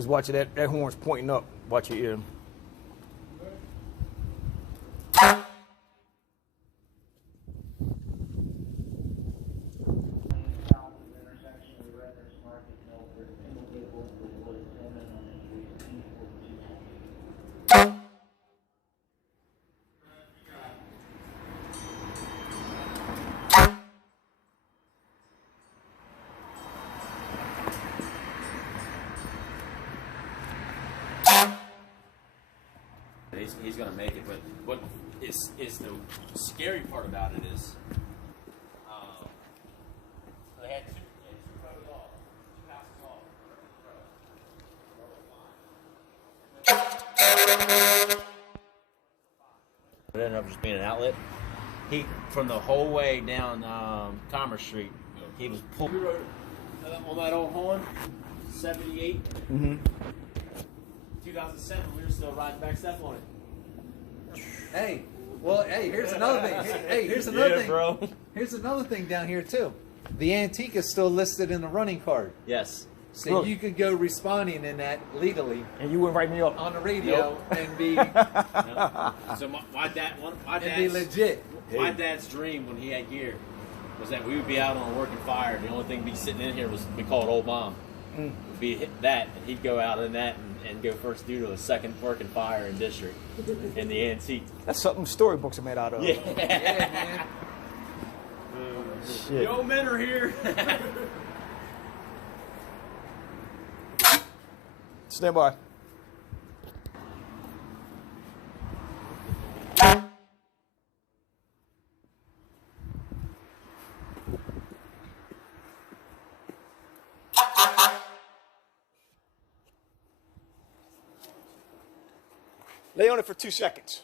Just watch it. That horn's pointing up. Watch your ear. He's going to make it, but what is the scary part about it is they had two rows off, two houses off. It ended up just being an outlet. He, from the whole way down Commerce Street, he was pulling on that old horn, 78. 2007, we were still riding back stuff on it. Hey, well, hey, here's another thing. Hey, here's another thing. Bro. Here's another thing down here too. The antique is still listed in the running card, Yes. so Look. you could go responding in that legally And you wouldn't write me up. on the radio and be So my dad, and be legit. my dad's dream when he had gear was that we would be out on a working fire. The only thing be sitting in here was we call it Old Mom. Would be hit that, and he'd go out in that and go first due to a second working fire in district in the antique. That's something storybooks are made out of. Yeah. Yeah, man. Shit. The old men are here. Stand by. Lay on it for 2 seconds.